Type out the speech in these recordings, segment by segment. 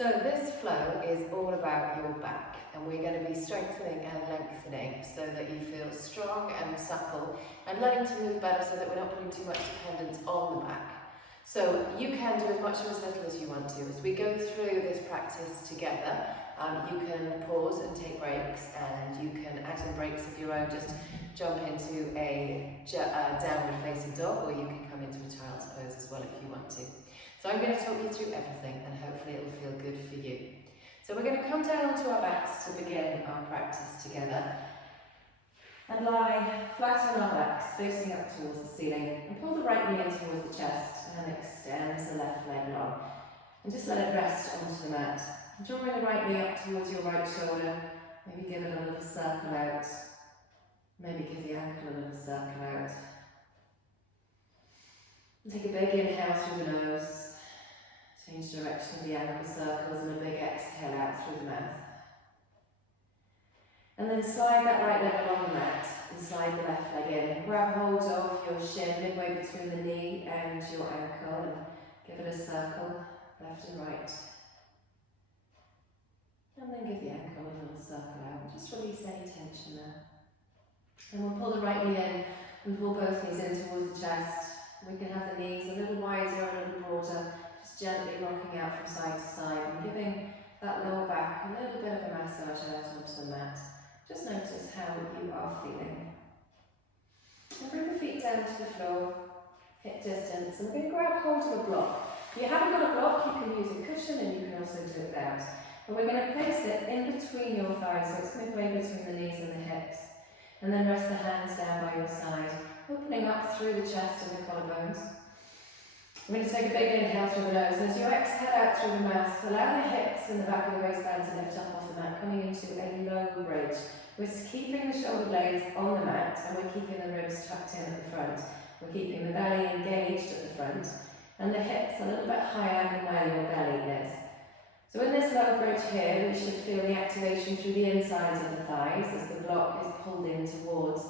So this flow is all about your back, and we're going to be strengthening and lengthening so that you feel strong and supple and learning to move better so that we're not putting too much dependence on the back. So you can do as much or as little as you want to. As we go through this practice together, you can pause and take breaks, and you can add in breaks of your own. Just jump into a downward facing dog, or you can come into a child's pose as well if you want to. So I'm going to talk you through everything, and hopefully it will feel good for you. So we're going to come down onto our backs to begin our practice together, and lie flat on our backs, facing up towards the ceiling, and pull the right knee in towards the chest, and extend the left leg long, and just let it rest onto the mat. Drawing the right knee up towards your right shoulder, maybe give it a little circle out, maybe give the ankle a little circle out. And take a big inhale through the nose. Change direction of the ankle circles, and a big exhale out through the mouth. And then slide that right leg along the mat and slide the left leg in. And grab hold of your shin midway between the knee and your ankle, and give it a circle, left and right. And then give the ankle a little circle out. Just release any tension there. And we'll pull the right knee in and pull both knees in towards the chest. We can have the knees a little wider, a little broader, just gently rocking out from side to side and giving that lower back a little bit of a massage out onto the mat. Just notice how you are feeling. And bring the feet down to the floor, hip distance, and we're going to grab hold of a block. If you haven't got a block, you can use a cushion, and you can also do it without. And we're going to place it in between your thighs, so it's midway between the knees and the hips. And then rest the hands down by your side, opening up through the chest and the collarbones. We're going to take a big inhale through the nose, and as you exhale out through the mouth, allow the hips and the back of the waistband to lift up off the mat, coming into a low bridge. We're keeping the shoulder blades on the mat, and we're keeping the ribs tucked in at the front. We're keeping the belly engaged at the front, and the hips a little bit higher than where your belly is. So in this low bridge here, we should feel the activation through the insides of the thighs as the block is pulled in towards.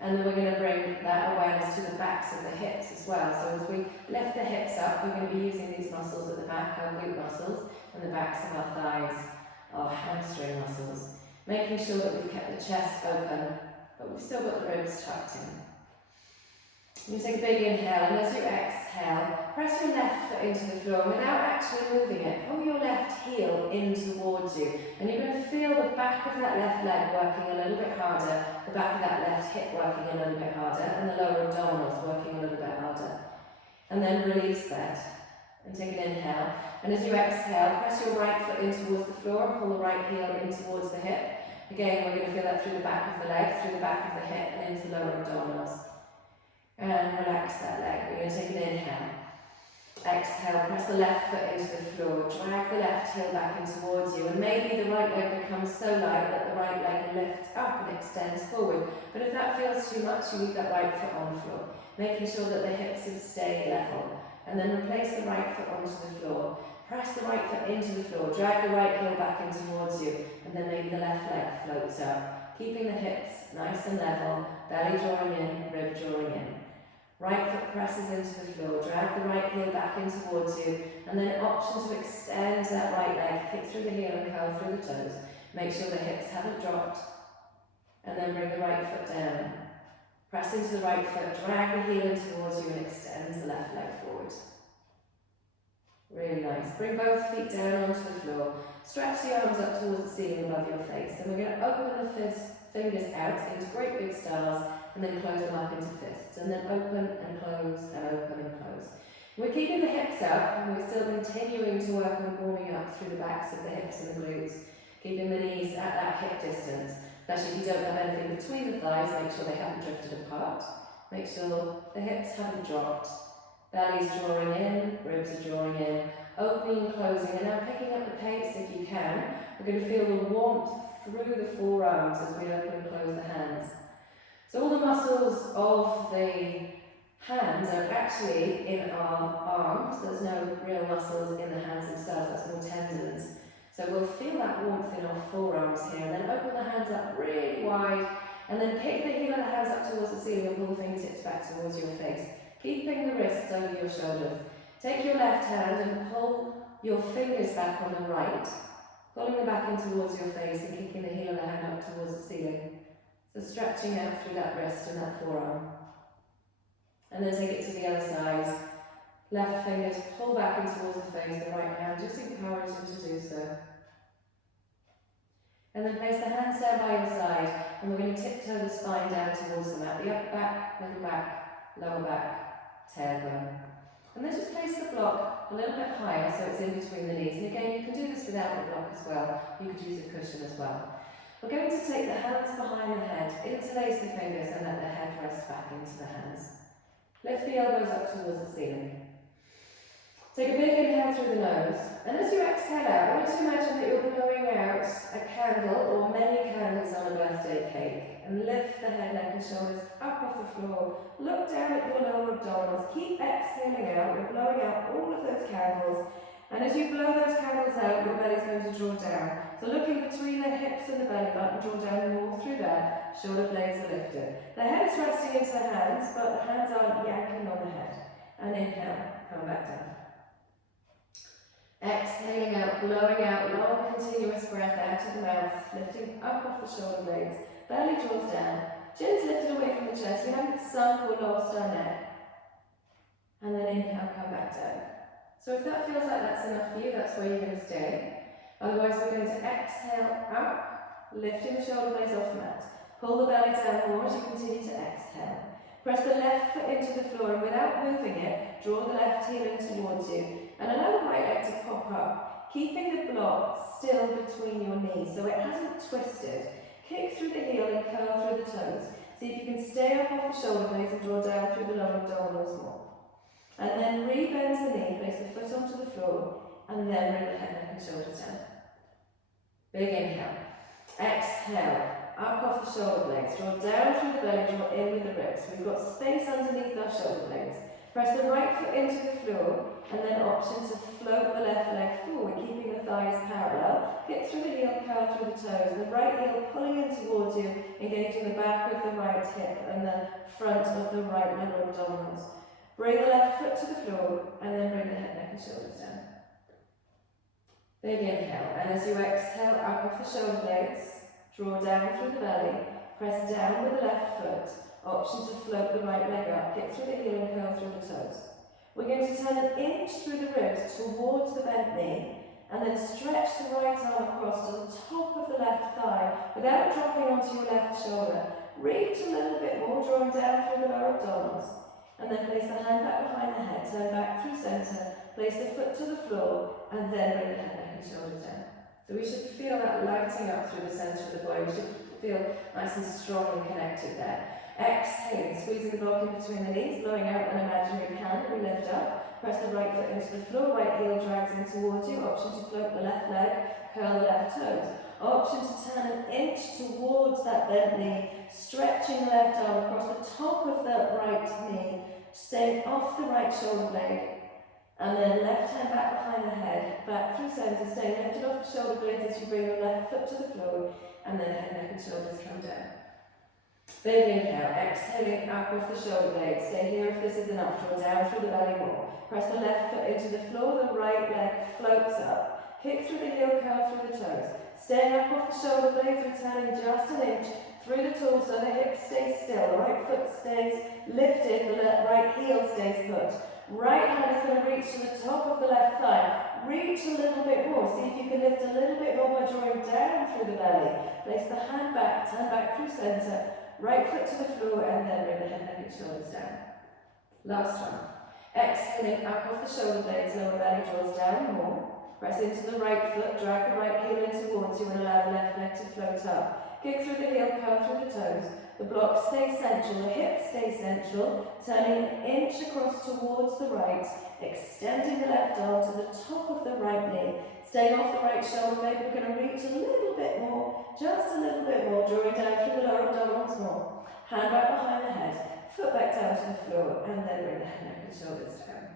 And then we're going to bring that awareness to the backs of the hips as well. So as we lift the hips up, we're going to be using these muscles at the back, our glute muscles, and the backs of our thighs, our hamstring muscles. Making sure that we've kept the chest open, but we've still got the ribs tucked in. You take a big inhale, and as you exhale, press your left foot into the floor without actually moving it. Pull your left heel in towards you, and you're going to feel the back of that left leg working a little bit harder, the back of that left hip working a little bit harder, and the lower abdominals working a little bit harder. And then release that, and take an inhale. And as you exhale, press your right foot in towards the floor, and pull the right heel in towards the hip. Again, we're going to feel that through the back of the leg, through the back of the hip, and into the lower abdominals. And relax that leg. We're going to take an inhale. Exhale, press the left foot into the floor. Drag the left heel back in towards you. And maybe the right leg becomes so light that the right leg lifts up and extends forward. But if that feels too much, you leave that right foot on the floor. Making sure that the hips have stayed level. And then replace the right foot onto the floor. Press the right foot into the floor. Drag the right heel back in towards you. And then maybe the left leg floats up. Keeping the hips nice and level. Belly drawing in, rib drawing in. Right foot presses into the floor, drag the right heel back in towards you, and then option to extend that right leg, kick through the heel and curl through the toes. Make sure the hips haven't dropped, and then bring the right foot down. Press into the right foot, drag the heel in towards you, and extend the left leg forward. Really nice. Bring both feet down onto the floor. Stretch the arms up towards the ceiling above your face, and we're going to open the fingers out into great big stars, and then close them up into fists, and then open and close and open and close. We're keeping the hips up, and we're still continuing to work on warming up through the backs of the hips and the glutes, keeping the knees at that hip distance. Especially if you don't have anything between the thighs, make sure they haven't drifted apart. Make sure the hips haven't dropped. Belly's drawing in, ribs are drawing in, opening and closing, and now picking up the pace if you can. We're going to feel the warmth through the forearms as we open and close the hands. So all the muscles of the hands are actually in our arms. There's no real muscles in the hands themselves, that's more tendons. So we'll feel that warmth in our forearms here, and then open the hands up really wide, and then kick the heel of the hands up towards the ceiling and pull the fingertips back towards your face, keeping the wrists over your shoulders. Take your left hand and pull your fingers back on the right, pulling them back in towards your face and kicking the heel of the hand up towards the ceiling. So stretching out through that wrist and that forearm. And then take it to the other side. Left fingers pull back in towards the face, the right hand just encourage you to do so. And then place the hands down by your side, and we're going to tiptoe the spine down towards the mat. The upper back, middle back, lower back, tailbone. And then just place the block a little bit higher so it's in between the knees. And again, you can do this without the block as well. You could use a cushion as well. We're going to take the hands behind the head, interlace the fingers and let the head rest back into the hands. Lift the elbows up towards the ceiling. Take a big inhale through the nose, and as you exhale out, I want you to imagine that you're blowing out a candle or many candles on a birthday cake, and lift the head, neck and shoulders up off the floor. Look down at your lower abdominals. Keep exhaling out. You're blowing out all of those candles, and as you blow those candles out, your belly's going to draw down. So looking between the hips and the belly button, draw down more through there. Shoulder blades are lifted. The head is resting into the hands, but the hands aren't yanking on the head. And inhale, come back down. Exhaling out, blowing out, long continuous breath out of the mouth, lifting up off the shoulder blades. Belly draws down, chin's lifted away from the chest. We haven't sunk or lost our neck. And then inhale, come back down. So if that feels like that's enough for you, that's where you're going to stay. Otherwise, we're going to exhale up, lifting the shoulder blades off the mat. Pull the belly down more as you continue to exhale. Press the left foot into the floor, and without moving it, draw the left heel in towards you. And allow the right leg to pop up, keeping the block still between your knees so it hasn't twisted. Kick through the heel and curl through the toes. See if you can stay up off the shoulder blades and draw down through the lower abdominals more. And then re-bend the knee, place the foot onto the floor, and then bring the head, neck and shoulders down. Big inhale. Exhale, up off the shoulder blades. Draw down through the belly, draw in with the ribs. We've got space underneath our shoulder blades. Press the right foot into the floor, and then option to float the left leg forward, keeping the thighs parallel. Kick through the heel, curl through the toes. The right heel pulling in towards you, engaging the back of the right hip and the front of the right lower abdominals. Bring the left foot to the floor, and then bring the head, neck and shoulders down. Big inhale, and as you exhale up off the shoulder blades, draw down through the belly, press down with the left foot. Option to float the right leg up, kick through the heel and curl through the toes. We're going to turn an inch through the ribs towards the bent knee, and then stretch the right arm across to the top of the left thigh without dropping onto your left shoulder. Reach a little bit more, drawing down through the lower abdominals. And then place the hand back behind the head, turn back through centre, place the foot to the floor, and then bring the head, neck and shoulders down. So we should feel that lighting up through the centre of the body. We should feel nice and strong and connected there. Exhaling, squeezing the block in between the knees, blowing out an imaginary candle. We lift up, press the right foot into the floor, right heel drags in towards you. Option to float the left leg, curl the left toes. Option to turn an inch towards that bent knee, stretching the left arm across the top of the right knee, staying off the right shoulder blade, and then left hand back behind the head, back through centre, staying lifted off the shoulder blades as you bring the left foot to the floor, and then head, neck and shoulders come down. Big inhale, exhaling up off the shoulder blades. Stay here if this is enough. Draw down through the belly more. Press the left foot into the floor, the right leg floats up. Kick through the heel, curl through the toes. Staying up off the shoulder blades, returning just an inch through the torso, the hips stay still, the right foot stays lifted, the right heel stays put. Right hand is going to reach to the top of the left thigh. Reach a little bit more. See if you can lift a little bit more by drawing down through the belly. Place the hand back, turn back through centre. Right foot to the floor, and then bring the head, neck and shoulders down. Last one. Exhaling up off the shoulder blades, lower belly draws down more. Press into the right foot, drag the right heel in towards you and allow the left leg to float up. Kick through the heel, curl through the toes. The block stays central, the hip stays central, turning an inch across towards the right, extending the left arm to the top of the right knee. Staying off the right shoulder blade, we're going to reach a little bit more, just a little bit more, drawing down through the lower abdominals more. Hand back behind the head, foot back down to the floor, and then bring the head, neck and shoulders down.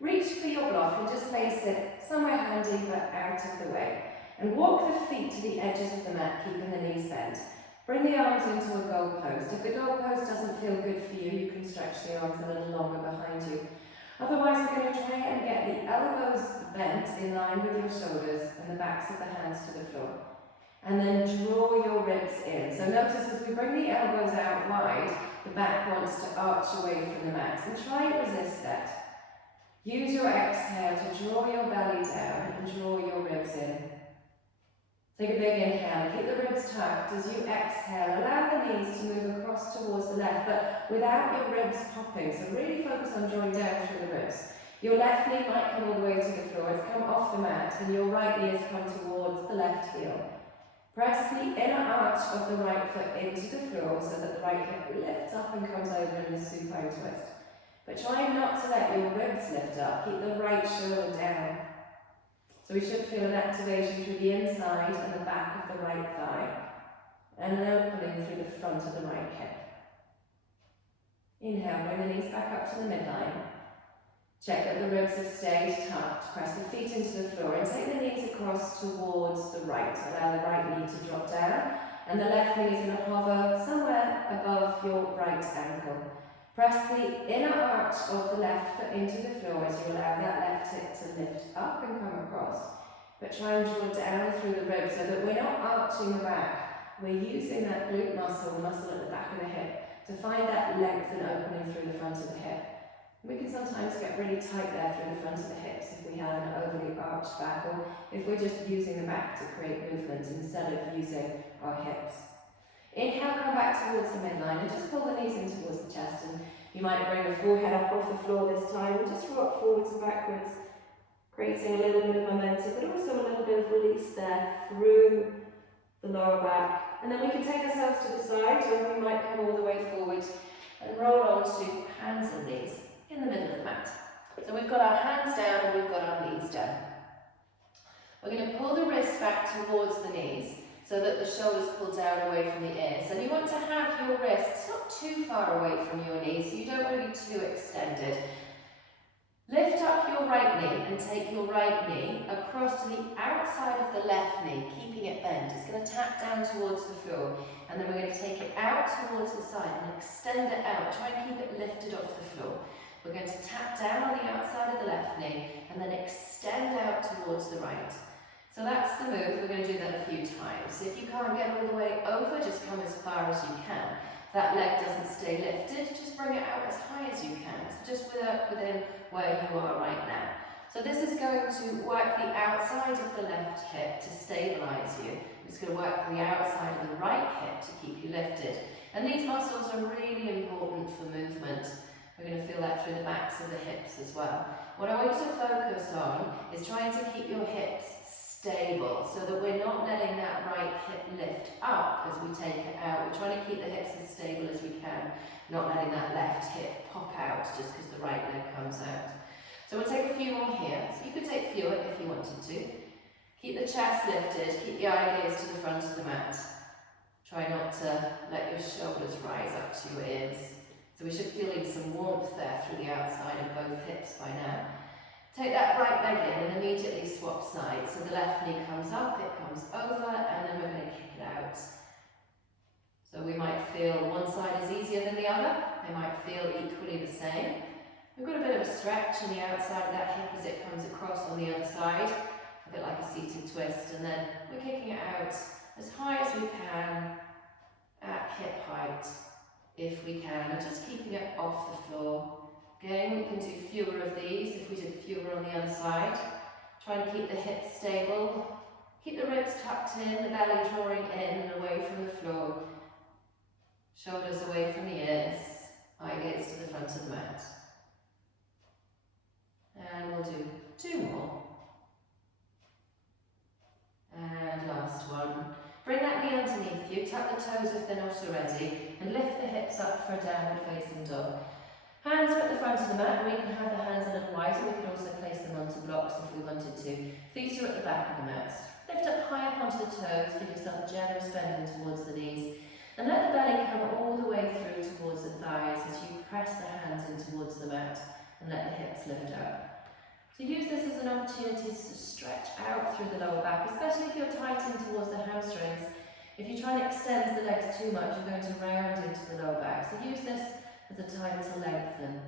Reach for your block and just place it somewhere handy but out of the way. And walk the feet to the edges of the mat, keeping the knees bent. Bring the arms into a goal post. If the goal post doesn't feel good for you, you can stretch the arms a little longer behind you. Otherwise, we're going to try and get the elbows bent in line with your shoulders and the backs of the hands to the floor. And then draw your ribs in. So notice as we bring the elbows out wide, the back wants to arch away from the mat. And try and resist that. Use your exhale to draw your belly down and draw your ribs in. Take a big inhale, keep the ribs tucked. As you exhale, allow the knees to move across towards the left, but without your ribs popping. So really focus on drawing down through the ribs. Your left knee might come all the way to the floor, it's come off the mat, and your right knee has come towards the left heel. Press the inner arch of the right foot into the floor so that the right hip lifts up and comes over in the supine twist. But try not to let your ribs lift up, keep the right shoulder down. So we should feel an activation through the inside and the back of the right thigh, and an opening through the front of the right hip. Inhale, bring the knees back up to the midline. Check that the ribs have stayed tucked. Press the feet into the floor and take the knees across towards the right. Allow the right knee to drop down, and the left knee is going to hover somewhere above your right ankle. Press the inner arch of the left foot into the floor as you allow that left hip to lift up and come across. But try and draw down through the ribs so that we're not arching the back. We're using that glute muscle, the muscle at the back of the hip, to find that length and opening through the front of the hip. We can sometimes get really tight there through the front of the hips if we have an overly arched back, or if we're just using the back to create movement instead of using our hips. Inhale, come back towards the midline and just pull the knees in towards the chest, and you might bring the forehead up off the floor this time and just rock forwards and backwards, creating a little bit of momentum but also a little bit of release there through the lower back. And then we can take ourselves to the side, and we might come all the way forward and roll onto hands and knees in the middle of the mat. So we've got our hands down and we've got our knees down. We're going to pull the wrists back towards the knees so that the shoulders pull down away from the ears. And you want to have your wrists not too far away from your knees, so you don't want to be too extended. Lift up your right knee and take your right knee across to the outside of the left knee, keeping it bent. It's going to tap down towards the floor, and then we're going to take it out towards the side and extend it out. Try and keep it lifted off the floor. We're going to tap down on the outside of the left knee and then extend out towards the right. So that's the move. We're going to do that a few times. If you can't get all the way over, just come as far as you can. If that leg doesn't stay lifted, just bring it out as high as you can. So just within where you are right now. So this is going to work the outside of the left hip to stabilize you. It's going to work the outside of the right hip to keep you lifted. And these muscles are really important for movement. We're going to feel that through the backs of the hips as well. What I want you to focus on is trying to keep your hips stable so that we're not letting that right hip lift up as we take it out. We're trying to keep the hips as stable as we can, not letting that left hip pop out just because the right leg comes out. So we'll take a few more here. So you could take fewer if you wanted to. Keep the chest lifted, keep the eye gaze to the front of the mat. Try not to let your shoulders rise up to your ears. So we should feel some warmth there through the outside of both hips by now. Take that right leg in and immediately swap sides. So the left knee comes up, it comes over, and then we're going to kick it out. So we might feel one side is easier than the other. They might feel equally the same. We've got a bit of a stretch on the outside of that hip as it comes across on the other side, a bit like a seated twist, and then we're kicking it out as high as we can at hip height, if we can, and just keeping it off the floor. Again, we can do fewer of these if we did fewer on the other side. Try to keep the hips stable, keep the ribs tucked in, the belly drawing in and away from the floor, shoulders away from the ears, eye gaze to the front of the mat. And we'll do two more. And last one. Bring that knee underneath you, tuck the toes if they're not already, and lift the hips up for a downward facing dog. Hands are at the front of the mat, and we can have the hands a little wider. We could also place them onto blocks if we wanted to. Feet are at the back of the mat. Lift up high up onto the toes, give yourself a generous bend in towards the knees, and let the belly come all the way through towards the thighs as you press the hands in towards the mat and let the hips lift up. So use this as an opportunity to stretch out through the lower back, especially if you're tight in towards the hamstrings. If you try and extend the legs too much, you're going to round into the lower back. So use this as a time to lengthen.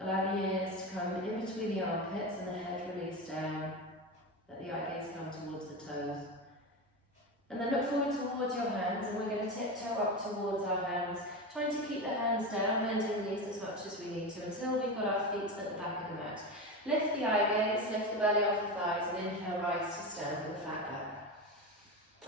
Allow the ears to come in between the armpits and the head release down. Let the eye gaze come towards the toes. And then look forward towards your hands, and we're going to tiptoe up towards our hands, trying to keep the hands down, bending the knees as much as we need to until we've got our feet at the back of the mat. Lift the eye gaze, lift the belly off the thighs, and inhale, rise to stand with a flat back.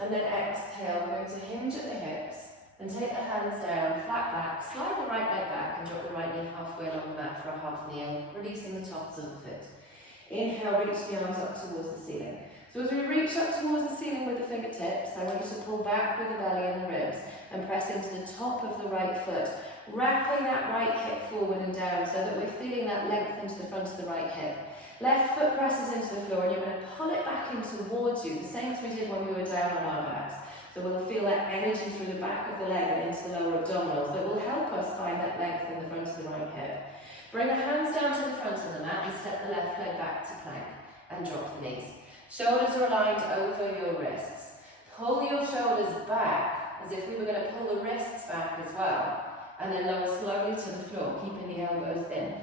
And then exhale, going to hinge at the hips, and take the hands down, flat back, slide the right leg back, and drop the right knee halfway along the mat for a half kneel, releasing the tops of the foot. Inhale, reach the arms up towards the ceiling. So as we reach up towards the ceiling with the fingertips, I want you to pull back with the belly and the ribs, and press into the top of the right foot, wrapping that right hip forward and down so that we're feeling that length into the front of the right hip. Left foot presses into the floor, and you're going to pull it back in towards you, the same as we did when we were down on our backs. So we'll feel that energy through the back of the leg and into the lower abdominals that will help us find that length in the front of the right hip. Bring the hands down to the front of the mat and step the left leg back to plank and drop the knees. Shoulders are aligned over your wrists. Pull your shoulders back as if we were going to pull the wrists back as well. And then lower slowly to the floor, keeping the elbows in.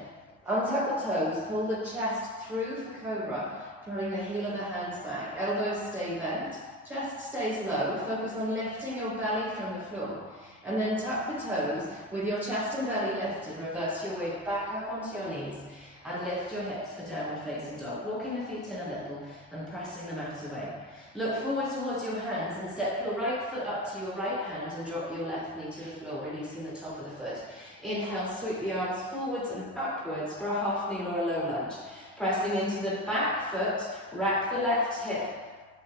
Untuck the toes, pull the chest through for Cobra, pulling the heel of the hands back. Elbows stay bent, chest stays low. Focus on lifting your belly from the floor. And then tuck the toes with your chest and belly lifted. Reverse your weight back up onto your knees. And lift your hips for downward facing dog, walking the feet in a little and pressing the mat away. Look forward towards your hands and step your right foot up to your right hand and drop your left knee to the floor, releasing the top of the foot. Inhale, sweep the arms forwards and upwards for a half kneel or a low lunge. Pressing into the back foot, wrap the left hip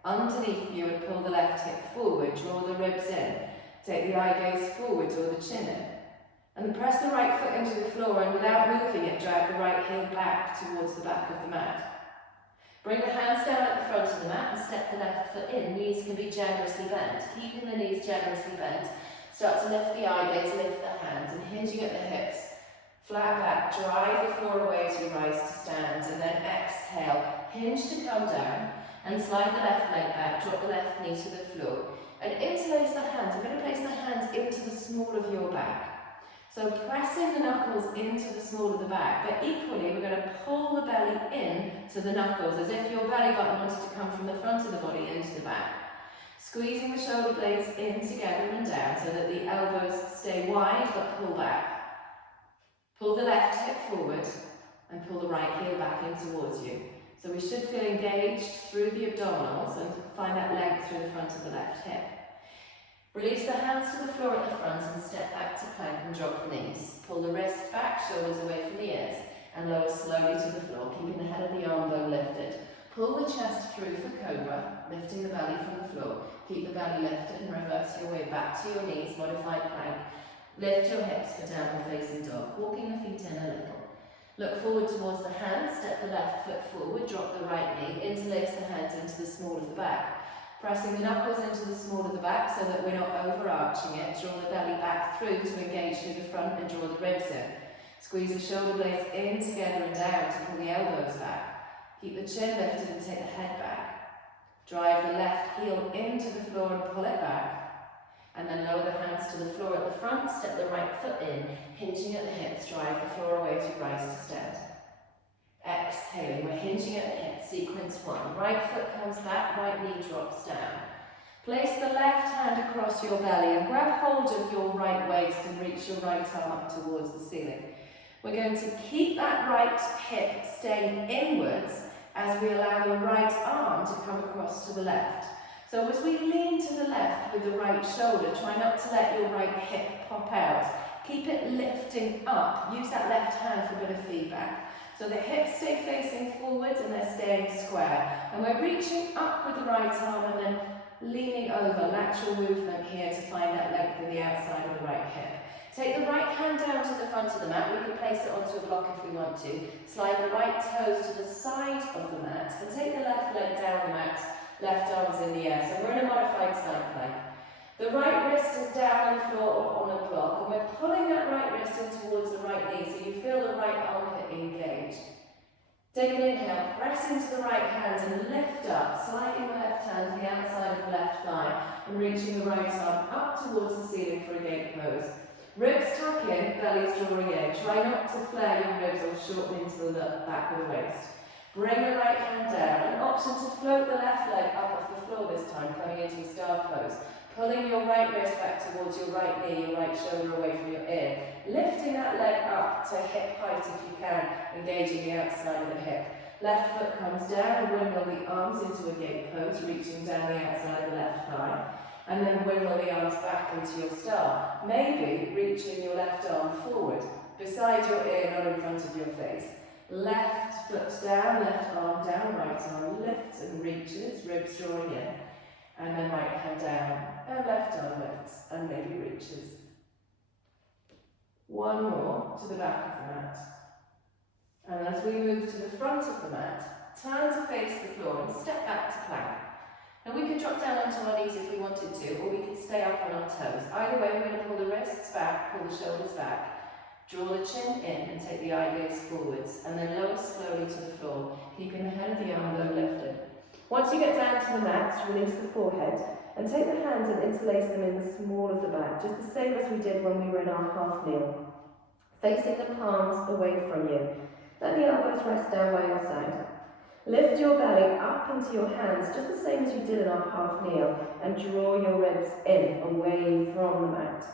underneath you and pull the left hip forward, draw the ribs in. Take the eye gaze forward, draw the chin in. And then press the right foot into the floor, and without moving it, drag the right heel back towards the back of the mat. Bring the hands down at the front of the mat and step the left foot in. Knees can be generously bent. Keeping the knees generously bent, start to lift the eye gaze, lift the hands, and hinging at the hips. Flat back, drive the floor away as you rise to stand, and then exhale, hinge to come down, and slide the left leg back, drop the left knee to the floor. And interlace the hands. We're going to place the hands into the small of your back. So pressing the knuckles into the small of the back, but equally we're going to pull the belly in to the knuckles as if your belly button wanted to come from the front of the body into the back. Squeezing the shoulder blades in together and down so that the elbows stay wide but pull back. Pull the left hip forward and pull the right heel back in towards you. So we should feel engaged through the abdominals and find that length through the front of the left hip. Release the hands to the floor at the front and step back to plank and drop the knees. Pull the wrists back, shoulders away from the ears, and lower slowly to the floor, keeping the head of the arm bone lifted. Pull the chest through for Cobra, lifting the belly from the floor. Keep the belly lifted and reverse your way back to your knees, modified plank. Lift your hips for downward facing dog, walking the feet in a little. Look forward towards the hands, step the left foot forward, drop the right knee, interlace the hands into the small of the back. Pressing the knuckles into the small of the back so that we're not overarching it. Draw the belly back through to engage through the front and draw the ribs in. Squeeze the shoulder blades in together and down to pull the elbows back. Keep the chin lifted and take the head back. Drive the left heel into the floor and pull it back. And then lower the hands to the floor at the front, step the right foot in, hinging at the hips, drive the floor away as you rise to stand. Exhaling, we're hinging at the hips, sequence 1. Right foot comes back, right knee drops down. Place the left hand across your belly and grab hold of your right waist and reach your right arm up towards the ceiling. We're going to keep that right hip staying inwards as we allow the right arm to come across to the left. So as we lean to the left with the right shoulder, try not to let your right hip pop out. Keep it lifting up. Use that left hand for a bit of feedback. So the hips stay facing forwards and they're staying square. And we're reaching up with the right arm and then leaning over, lateral movement here to find that length in the outside of the right hip. Take the right hand down to the front of the mat. We can place it onto a block if we want to. Slide the right toes to the side of the mat and take the left leg down the mat, left arm is in the air. So we're in a modified side plank. The right wrist is down on the floor or on a block, and we're pulling that right wrist in towards the right knee so you feel the right armpit engaged. Take an inhale, press into the right hand and lift up, sliding the left hand to the outside of the left thigh and reaching the right arm up towards the ceiling for a gate pose. Ribs tuck in, belly's drawing in. Try not to flare your ribs or shorten into the back of the waist. Bring the right hand down. An option to float the left leg up off the floor this time, coming into a star pose. Pulling your right wrist back towards your right knee, your right shoulder away from your ear. Lifting that leg up to hip height if you can, engaging the outside of the hip. Left foot comes down, and windmill the arms into a gate pose, reaching down the outside of the left thigh. And then windmill the arms back into your star. Maybe reaching your left arm forward, beside your ear, not in front of your face. Left foot down, left arm down, right arm lifts and reaches, ribs drawing in. And then right hand down, and left arm lifts, and maybe reaches. One more to the back of the mat. And as we move to the front of the mat, turn to face the floor and step back to plank. Now we could drop down onto our knees if we wanted to, or we could stay up on our toes. Either way, we're going to pull the wrists back, pull the shoulders back, draw the chin in and take the eye gaze forwards, and then lower slowly to the floor, keeping the head of the arm lifted. Once you get down to the mat, release the forehead, and take the hands and interlace them in the small of the back, just the same as we did when we were in our half kneel. Facing the palms away from you. Let the elbows rest down by your side. Lift your belly up into your hands, just the same as you did in our half kneel, and draw your ribs in, away from the mat.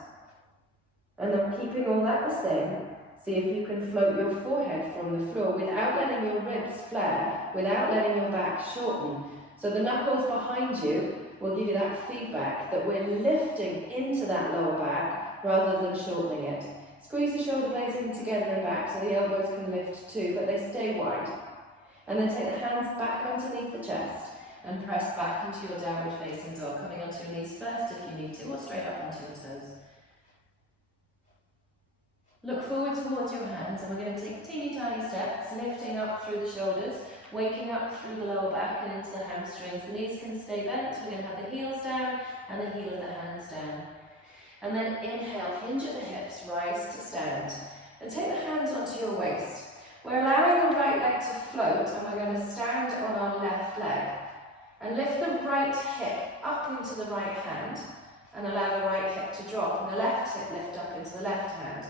And then keeping all that the same, see if you can float your forehead from the floor without letting your ribs flare, without letting your back shorten. So the knuckles behind you will give you that feedback that we're lifting into that lower back rather than shortening it. Squeeze the shoulder blades in together and back so the elbows can lift too, but they stay wide. And then take the hands back underneath the chest and press back into your downward facing dog, coming onto your knees first if you need to, or straight up onto your toes. Look forward towards your hands, and we're going to take teeny tiny steps, lifting up through the shoulders, waking up through the lower back and into the hamstrings. The knees can stay bent. We're going to have the heels down and the heel of the hands down. And then inhale, hinge at the hips, rise to stand. And take the hands onto your waist. We're allowing the right leg to float, and we're going to stand on our left leg. And lift the right hip up into the right hand, and allow the right hip to drop, and the left hip lift up into the left hand.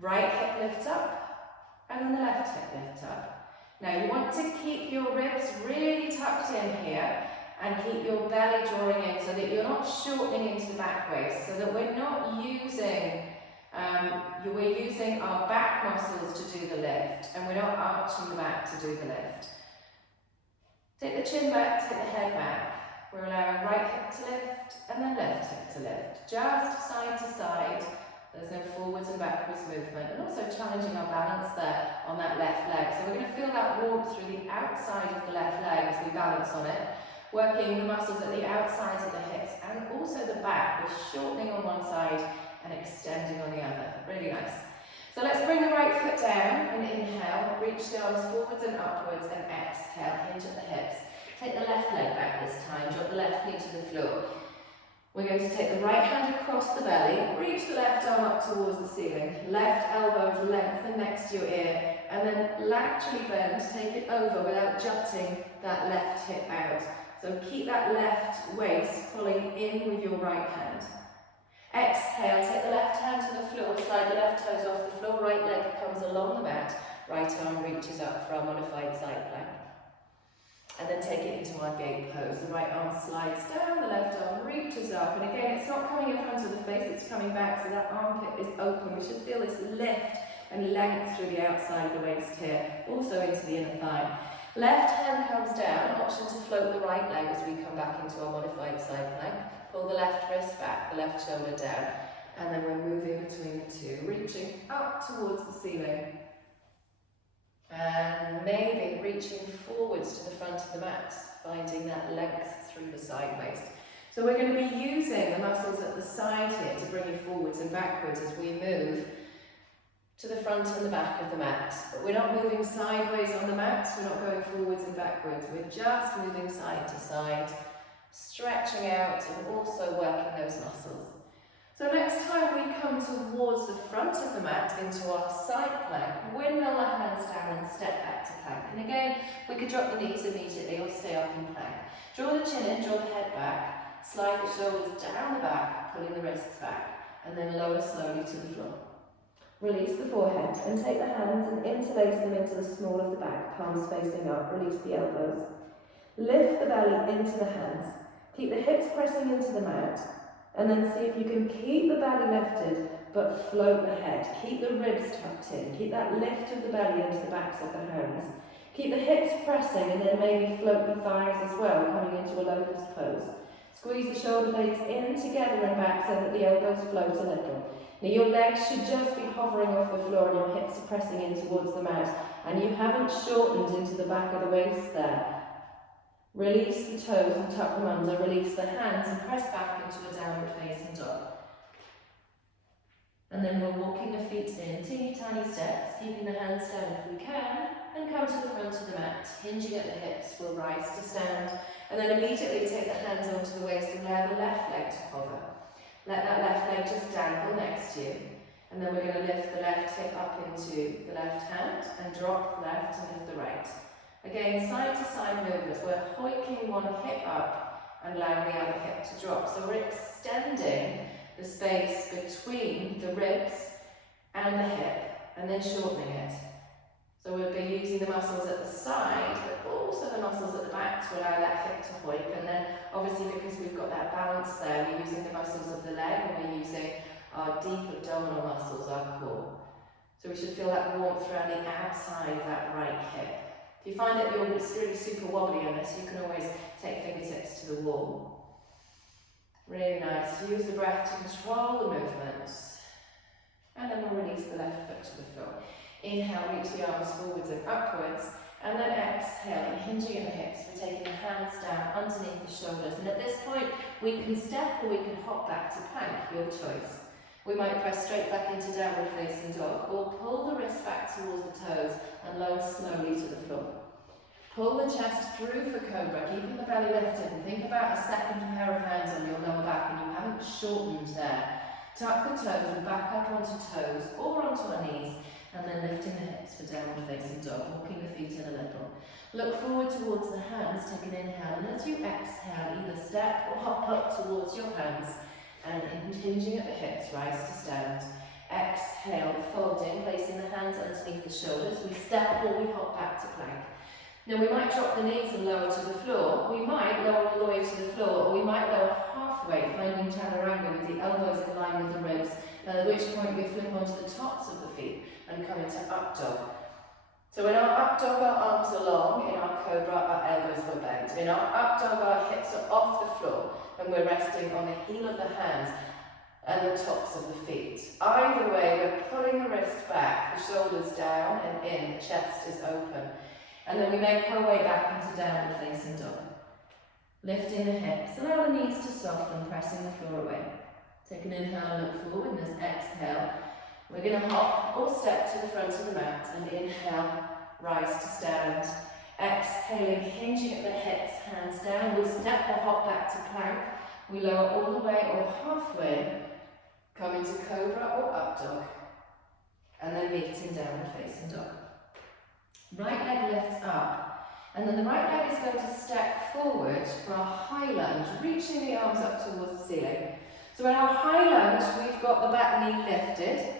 Right hip lifts up, and then the left hip lifts up. Now you want to keep your ribs really tucked in here, and keep your belly drawing in so that you're not shortening into the back waist, so that we're not using, we're using our back muscles to do the lift, and we're not arching the back to do the lift. Take the chin back, take the head back. We're allowing right hip to lift, and then left hip to lift. Just side to side. There's no forwards and backwards movement, and also challenging our balance there on that left leg. So we're going to feel that warmth through the outside of the left leg as we balance on it, working the muscles at the outsides of the hips and also the back. We're shortening on one side and extending on the other. Really nice. So let's bring the right foot down and inhale, reach the arms forwards and upwards, and exhale, hinge at the hips. Take the left leg back this time, drop the left knee to the floor. We're going to take the right hand across the belly, reach the left arm up towards the ceiling, left elbow lengthen next to your ear, and then laterally bend, take it over without jutting that left hip out. So keep that left waist pulling in with your right hand. Exhale, take the left hand to the floor, slide the left toes off the floor, right leg comes along the mat, right arm reaches up for our modified side plank. And then take it into our gate pose. The right arm slides down, the left arm reaches up, and again it's not coming in front of the face, it's coming back, so that armpit is open. We should feel this lift and length through the outside of the waist here, also into the inner thigh. Left hand comes down, option to float the right leg as we come back into our modified side plank. Pull the left wrist back, the left shoulder down, and then we're moving between the two, reaching up towards the ceiling. And maybe reaching forwards to the front of the mat, finding that length through the side waist. So we're going to be using the muscles at the side here to bring you forwards and backwards as we move to the front and the back of the mat. But we're not moving sideways on the mat, we're not going forwards and backwards, we're just moving side to side, stretching out and also working those muscles. So next time we come towards the front of the mat into our side plank, windmill the hands down and step back to plank. And again, we could drop the knees immediately or stay up in plank. Draw the chin in, draw the head back, slide the shoulders down the back, pulling the wrists back. and then lower slowly to the floor. Release the forehead and take the hands and interlace them into the small of the back, palms facing up. Release the elbows. Lift the belly into the hands. Keep the hips pressing into the mat, and then see if you can keep the belly lifted but float the head. Keep the ribs tucked in. Keep that lift of the belly into the backs of the hands. Keep the hips pressing and then maybe float the thighs as well, coming into a locust pose. Squeeze the shoulder blades in together and back so that the elbows float a little. Now your legs should just be hovering off the floor and your hips are pressing in towards the mat, and you haven't shortened into the back of the waist there. Release the toes and tuck them under. Release the hands and press back into a downward facing dog. And then we're walking the feet in teeny tiny steps, keeping the hands down if we can, and come to the front of the mat. Hinging at the hips, we'll rise to stand, and then immediately take the hands onto the waist and allow the left leg to hover. Let that left leg just dangle next to you, and then we're going to lift the left hip up into the left hand and drop the left and lift the right. Again, side to side movements. We're hoiking one hip up and allowing the other hip to drop. So we're extending the space between the ribs and the hip and then shortening it. So we'll be using the muscles at the side, but also the muscles at the back to allow that hip to hoik. And then obviously because we've got that balance there, we're using the muscles of the leg and we're using our deep abdominal muscles, our core. So we should feel that warmth around the outside of that right hip. If you find that you're really super wobbly on this, you can always take fingertips to the wall. Really nice. Use the breath to control the movements. And then we'll release the left foot to the floor. Inhale, reach the arms forwards and upwards. And then exhale, hinging at the hips. We're taking the hands down underneath the shoulders. And at this point, we can step or we can hop back to plank, your choice. We might press straight back into downward facing dog, or pull the wrists back towards the toes and lower slowly to the floor. Pull the chest through for cobra, keeping the belly lifted, and think about a second pair of hands on your lower back and you haven't shortened there. Tuck the toes and back up onto toes or onto our knees, and then lifting the hips for downward facing dog, walking the feet in a little. Look forward towards the hands, take an inhale, and as you exhale, either step or hop up towards your hands, and hinging at the hips, rise to stand. Exhale, folding, placing the hands underneath the shoulders. We step or we hop back to plank. Now we might drop the knees and lower to the floor. We might lower all the way to the floor, or we might lower halfway, finding chaturanga with the elbows in line with the ribs, at which point we flip onto the tops of the feet and come into up dog. So in our up dog, our arms are long. In our cobra, our elbows will bend. In our up dog, our hips are off the floor, and we're resting on the heel of the hands and the tops of the feet. Either way, we're pulling the wrist back, the shoulders down and in, the chest is open. And then we make our way back into downward facing dog. Lifting the hips, allow the knees to soften, pressing the floor away. Take an inhale and look forward, and as exhale, we're going to hop or step to the front of the mat, and inhale, rise to stand. Exhaling, hinging at the hips, hands down. We step or hop back to plank. We lower all the way or halfway, come into cobra or up dog, and then meeting downward facing dog. Right leg lifts up, and then the right leg is going to step forward for our high lunge, reaching the arms up towards the ceiling. So in our high lunge, we've got the back knee lifted,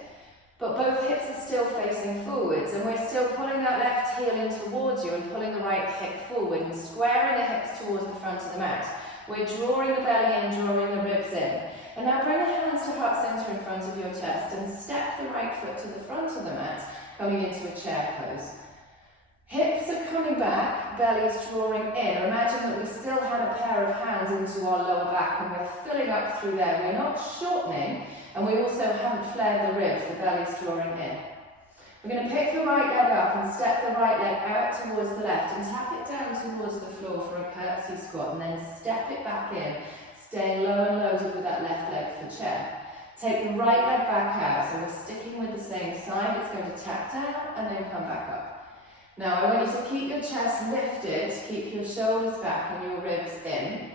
but both hips are still facing forwards, and we're still pulling that left heel in towards you and pulling the right hip forward and squaring the hips towards the front of the mat. We're drawing the belly in, drawing the ribs in. And now bring the hands to heart center in front of your chest and step the right foot to the front of the mat, coming into a chair pose. Hips are coming back, belly is drawing in. Imagine that we still have a pair of hands into our lower back and we're filling up through there. We're not shortening, and we also haven't flared the ribs, the belly's drawing in. We're going to pick the right leg up and step the right leg out towards the left and tap it down towards the floor for a curtsy squat, and then step it back in, staying low and loaded with that left leg for chair. Take the right leg back out, so we're sticking with the same side. It's going to tap down and then come back up. Now I want you to keep your chest lifted, keep your shoulders back and your ribs in.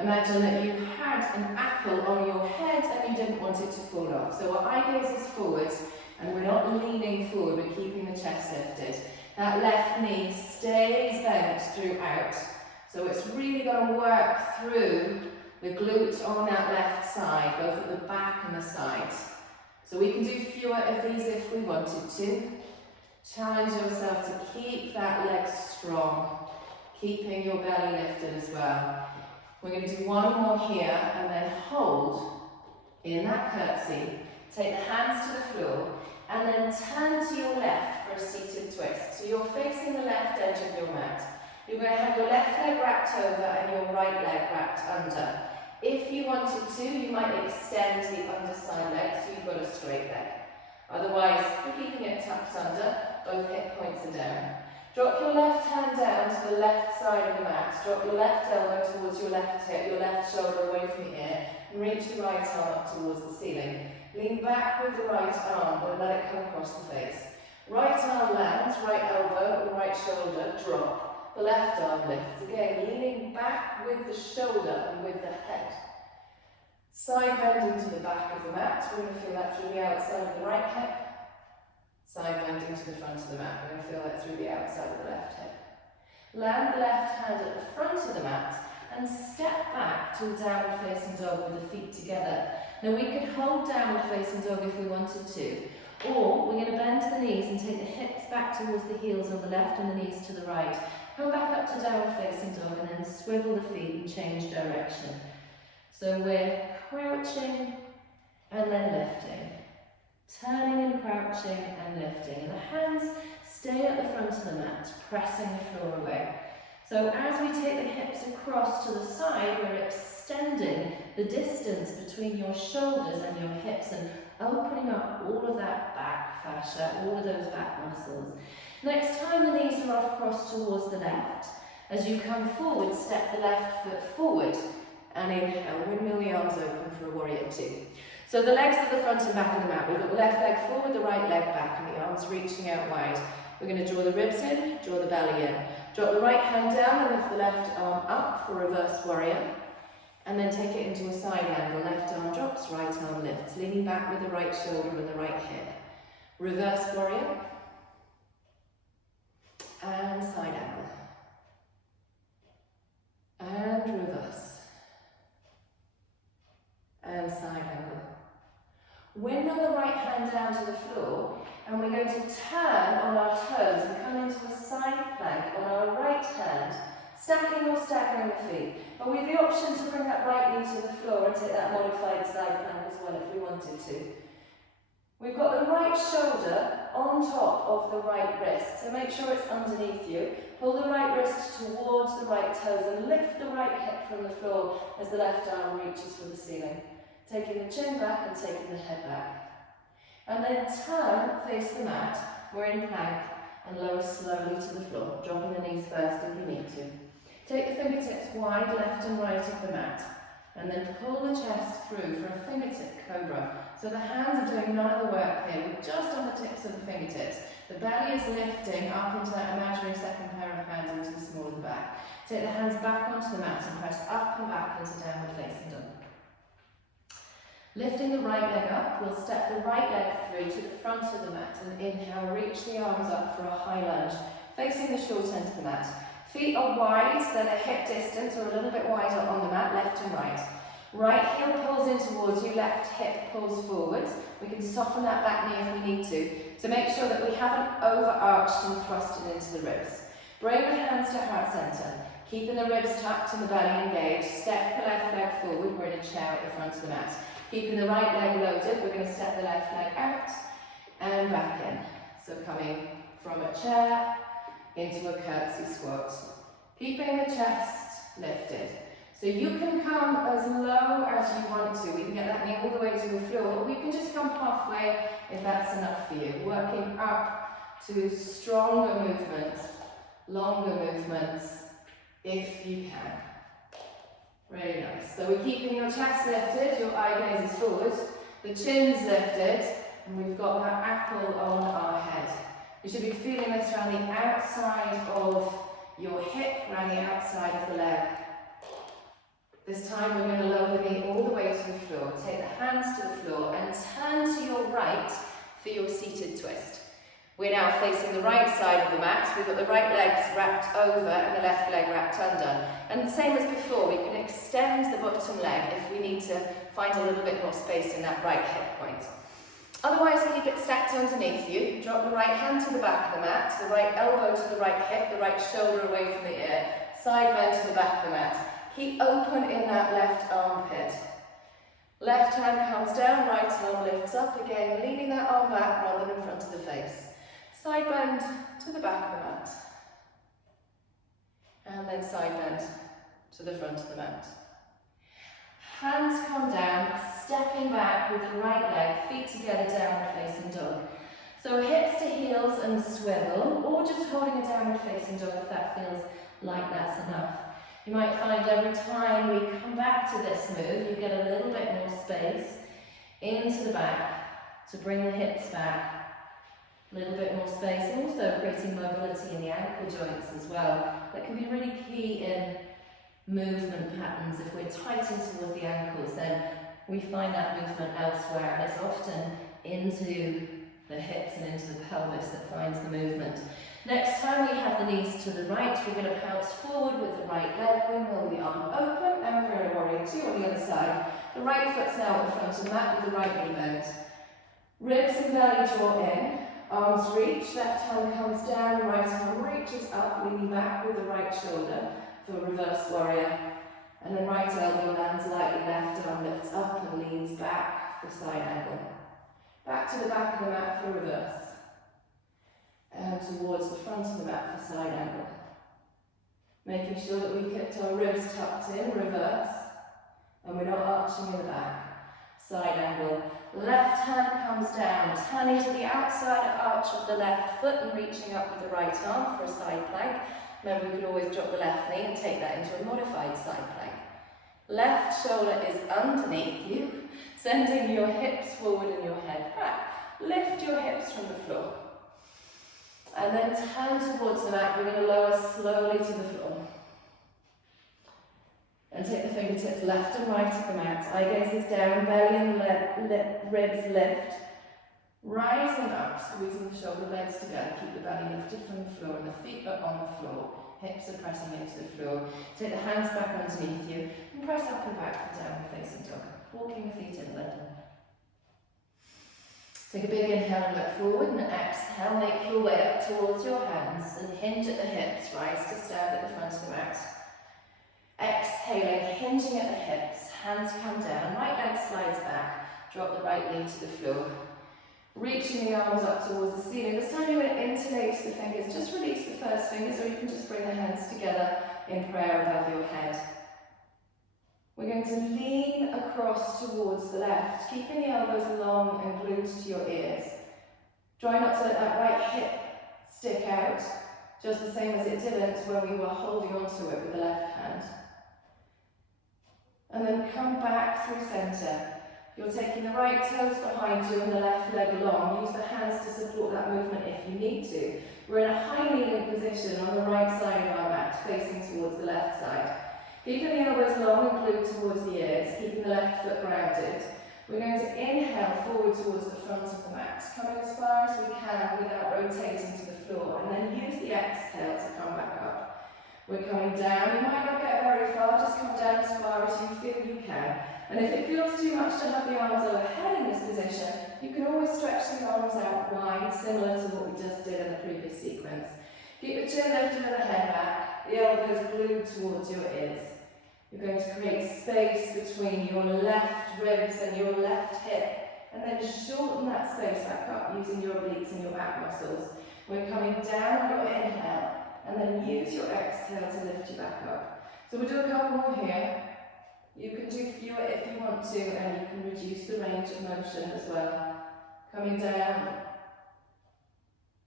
Imagine that you had an apple on your head and you didn't want it to fall off. So our eye gaze is forwards and we're not leaning forward, we're keeping the chest lifted. That left knee stays bent throughout. So it's really going to work through the glute on that left side, both at the back and the sides. So we can do fewer of these if we wanted to. Challenge yourself to keep that leg strong, keeping your belly lifted as well. We're going to do one more here and then hold in that curtsy. Take the hands to the floor and then turn to your left for a seated twist. So you're facing the left edge of your mat. You're going to have your left leg wrapped over and your right leg wrapped under. If you wanted to, you might extend the underside leg so you've got a straight leg. Otherwise, you're keeping it tucked under, both hip points are down. Drop your left hand down to the left side of the mat. Drop your left elbow towards your left hip, your left shoulder away from your ear, and reach the right arm up towards the ceiling. Lean back with the right arm and let it come across the face. Right arm lands, right elbow and right shoulder drop. The left arm lifts. Again, leaning back with the shoulder and with the head. Side bending to the back of the mat. We're going to feel that through the outside of the right hip. Side bending to the front of the mat. We're going to feel that through the outside of the left hip. Land the left hand at the front of the mat and step back to a downward facing dog with the feet together. Now we could hold downward facing dog if we wanted to, or we're going to bend the knees and take the hips back towards the heels on the left and the knees to the right. Come back up to downward facing dog and then swivel the feet and change direction. So we're crouching and then lifting. Turning and crouching and lifting. And the hands stay at the front of the mat, pressing the floor away. So as we take the hips across to the side, we're extending the distance between your shoulders and your hips and opening up all of that back fascia, all of those back muscles. Next time the knees are off, cross towards the left. As you come forward, step the left foot forward and inhale, windmill the arms open for a warrior two. So the legs at the front and back of the mat. We've got the left leg forward, the right leg back, and the arms reaching out wide. We're going to draw the ribs in, draw the belly in. Drop the right hand down and lift the left arm up for reverse warrior. And then take it into a side angle. Left arm drops, right arm lifts. Leaning back with the right shoulder and the right hip. Reverse warrior. And side angle. And reverse. And side angle. Windmill the right hand down to the floor, and we're going to turn on our toes and come into a side plank on our right hand, stacking or staggering the feet. But we have the option to bring that right knee to the floor and take that modified side plank as well if we wanted to. We've got the right shoulder on top of the right wrist, so make sure it's underneath you. Pull the right wrist towards the right toes and lift the right hip from the floor as the left arm reaches for the ceiling. Taking the chin back and taking the head back. And then turn, face the mat. We're in plank and lower slowly to the floor, dropping the knees first if you need to. Take the fingertips wide left and right of the mat. And then pull the chest through for a fingertip cobra. So the hands are doing none of the work here, we're just on the tips of the fingertips. The belly is lifting up into that imaginary second pair of hands into the small of the back. Take the hands back onto the mat and press up and back into downward facing dog. Lifting the right leg up, we'll step the right leg through to the front of the mat and inhale, reach the arms up for a high lunge, facing the short end of the mat. Feet are wide, they're a hip distance or a little bit wider on the mat, left and right. Right heel pulls in towards you, left hip pulls forwards. We can soften that back knee if we need to make sure that we haven't overarched and thrusted into the ribs. Bring the hands to heart center, keeping the ribs tucked and the belly engaged. Step the left leg forward, we're in a chair at the front of the mat. Keeping the right leg loaded, we're going to step the left leg out and back in. So coming from a chair into a curtsy squat. Keeping the chest lifted. So you can come as low as you want to. We can get that knee all the way to the floor, or we can just come halfway if that's enough for you. Working up to stronger movements, longer movements, if you can. Really nice. So we're keeping your chest lifted, your eye gaze is forward, the chin's lifted, and we've got that apple on our head. You should be feeling this around the outside of your hip, around the outside of the leg. This time we're going to lower the knee all the way to the floor. Take the hands to the floor and turn to your right for your seated twist. We're now facing the right side of the mat. We've got the right legs wrapped over and the left leg wrapped under. And same as before, we can extend the bottom leg if we need to find a little bit more space in that right hip point. Otherwise, keep it stacked underneath you. Drop the right hand to the back of the mat, the right elbow to the right hip, the right shoulder away from the ear, side bend to the back of the mat. Keep open in that left armpit. Left hand comes down, right arm lifts up again, leaning that arm back rather than in front of the face. Side bend to the back of the mat. And then side bend to the front of the mat. Hands come down, stepping back with the right leg, feet together, downward facing dog. So hips to heels and swivel, or just holding a downward facing dog if that feels like that's enough. You might find every time we come back to this move, you get a little bit more space into the back to bring the hips back. A little bit more space, and also creating mobility in the ankle joints as well. That can be really key in movement patterns. If we're tightened towards the ankles, then we find that movement elsewhere, and it's often into the hips and into the pelvis that finds the movement. Next time we have the knees to the right, we're going to pounce forward with the right leg, windmill the arm open, and we're going to warrior two on the other side. The right foot's now at the front of the mat with the right knee bent. Ribs and belly draw in. Arms reach, left hand comes down, right arm reaches up, leaning back with the right shoulder for reverse warrior. And then right elbow lands lightly, left arm lifts up and leans back for side angle. Back to the back of the mat for reverse. And towards the front of the mat for side angle. Making sure that we kept our ribs tucked in, reverse. And we're not arching in the back. Side angle. Left hand comes down, turning to the outside arch of the left foot and reaching up with the right arm for a side plank. Remember, we could always drop the left knee and take that into a modified side plank. Left shoulder is underneath you, sending your hips forward and your head back. Lift your hips from the floor. And then turn towards the mat. We're going to lower slowly to the floor. And take the fingertips left and right of the mat. Eye gaze is down, belly and ribs lift. Rising up, squeezing the shoulder blades together. Keep the belly lifted from the floor and the feet are on the floor. Hips are pressing into the floor. Take the hands back underneath you and press up and back for downward facing dog. Walking the feet inland. Take a big inhale and look forward, and exhale, make your way up towards your hands and hinge at the hips. Rise to stand at the front of the mat. Exhaling, hinging at the hips, hands come down, right leg slides back, drop the right knee to the floor. Reaching the arms up towards the ceiling. This time you're going to interlace the fingers, just release the first fingers, or you can just bring the hands together in prayer above your head. We're going to lean across towards the left, keeping the elbows long and glued to your ears. Try not to let that right hip stick out, just the same as it didn't when we were holding onto it with the left hand. And then come back through centre. You're taking the right toes behind you and the left leg long. Use the hands to support that movement if you need to. We're in a high kneeling position on the right side of our mat, facing towards the left side. Keeping the elbows long and glued towards the ears, keeping the left foot grounded. We're going to inhale forward towards the front of the mat, coming as far as we can without rotating to the floor, and then use the exhale to come back up. We're coming down. You might not get very far, just come down as far as you feel you can. And if it feels too much to have the arms overhead in this position, you can always stretch the arms out wide, similar to what we just did in the previous sequence. Keep the chin lifted and the head back, the elbows glued towards your ears. You're going to create space between your left ribs and your left hip, and then shorten that space back up using your obliques and your back muscles. We're coming down on your inhale, and then use your exhale to lift you back up. So we'll do a couple more here. You can do fewer if you want to, and you can reduce the range of motion as well. Coming down,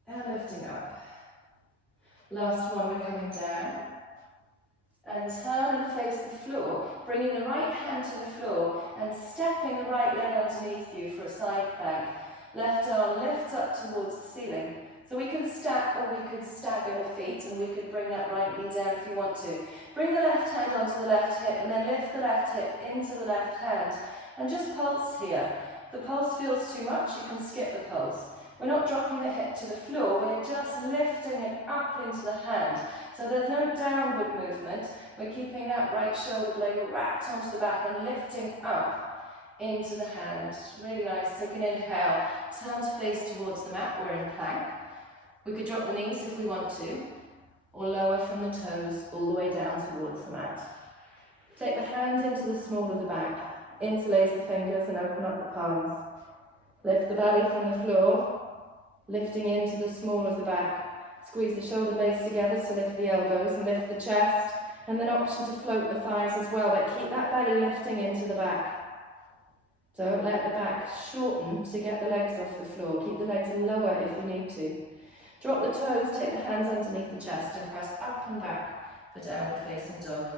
and lifting up. Last one, we're coming down. And turn and face the floor, bringing the right hand to the floor and stepping the right leg underneath you for a side plank. Left arm lifts up towards the ceiling. So we can stack or we could stagger the feet, and we could bring that right knee down if you want to. Bring the left hand onto the left hip and then lift the left hip into the left hand. And just pulse here. If the pulse feels too much, you can skip the pulse. We're not dropping the hip to the floor, we're just lifting it up into the hand. So there's no downward movement, we're keeping that right shoulder blade wrapped onto the back and lifting up into the hand. Really nice. Take an inhale, turn to face towards the mat, we're in plank. We could drop the knees if we want to, or lower from the toes all the way down towards the mat. Take the hands into the small of the back, interlace the fingers and open up the palms. Lift the belly from the floor, lifting into the small of the back. Squeeze the shoulder blades together to lift the elbows and lift the chest, and then option to float the thighs as well, but keep that belly lifting into the back. Don't let the back shorten to get the legs off the floor. Keep the legs lower if you need to. Drop the toes, take the hands underneath the chest and press up and back for downward facing dog.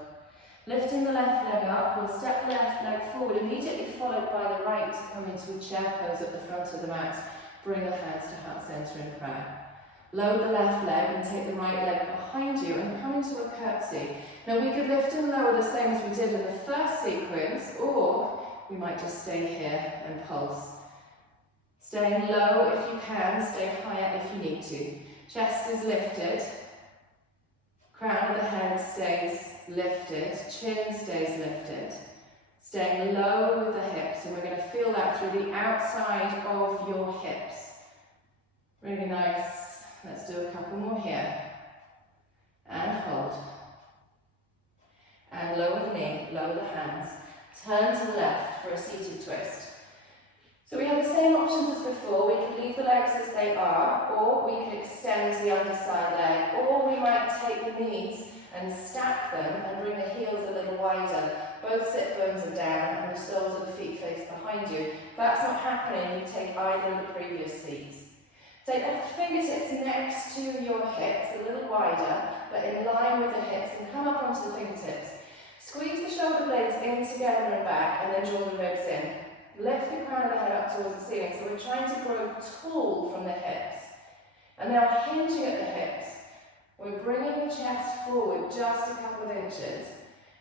Lifting the left leg up, we'll step the left leg forward, immediately followed by the right to come into a chair pose at the front of the mat. Bring the hands to heart centre in prayer. Lower the left leg and take the right leg behind you and come into a curtsy. Now we could lift and lower the same as we did in the first sequence, or we might just stay here and pulse. Staying low if you can, stay higher if you need to. Chest is lifted. Crown of the head stays lifted, chin stays lifted. Staying low with the hips, and we're going to feel that through the outside of your hips. Really nice. Let's do a couple more here. And hold. And lower the knee, lower the hands. Turn to the left for a seated twist. So we have the same options as before. We can leave the legs as they are, or we can extend the underside leg, or we might take the knees and stack them and bring the heels a little wider. Both sit bones are down and the soles of the feet face behind you. If that's not happening, you take either of the previous seats. Take the fingertips next to your hips, a little wider, but in line with the hips, and come up onto the fingertips. Squeeze the shoulder blades in together and back, and then draw the ribs in. Lift the crown of the head up towards the ceiling, so we're trying to grow tall from the hips. And now hinging at the hips, we're bringing the chest forward just a couple of inches,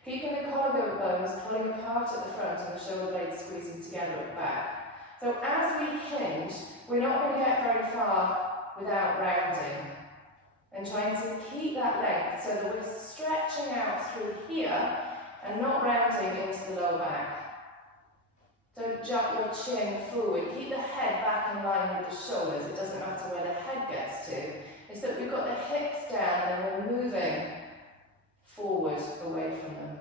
keeping the collarbones pulling apart at the front and the shoulder blades squeezing together at the back. So as we hinge, we're not going to get very far without rounding. And trying to keep that length so that we're stretching out through here and not rounding into the lower back. Don't jump your chin forward. Keep the head back in line with the shoulders. It doesn't matter where the head gets to. It's that we've got the hips down and we're moving forward away from them.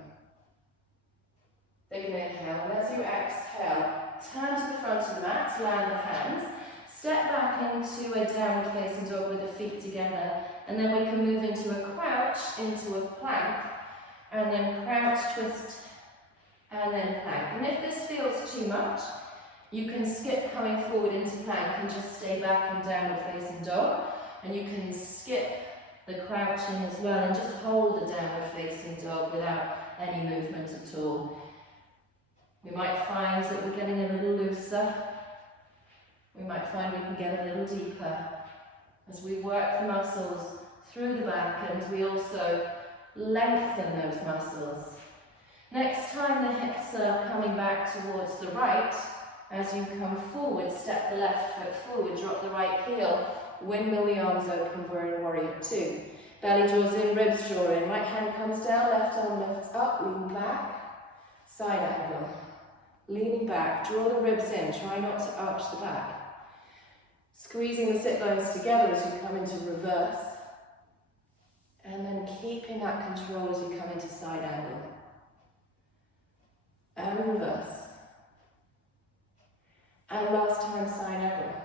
Take an inhale, and as you exhale, turn to the front of the mat, land the hands, step back into a downward facing dog with the feet together, and then we can move into a crouch, into a plank, and then crouch, twist, and then plank. And if this feels too much, you can skip coming forward into plank and just stay back in downward facing dog. And you can skip the crouching as well and just hold the downward facing dog without any movement at all. We might find that we're getting a little looser. We might find we can get a little deeper as we work the muscles through the back, and we also lengthen those muscles. Next time the hips are coming back towards the right, as you come forward, step the left foot forward, drop the right heel, windmill the arms open, we're in warrior two. Belly draws in, ribs draw in, right hand comes down, left arm lifts up, lean back, side angle. Leaning back, draw the ribs in, try not to arch the back. Squeezing the sit bones together as you come into reverse. And then keeping that control as you come into side angle. And reverse. And last time, side angle.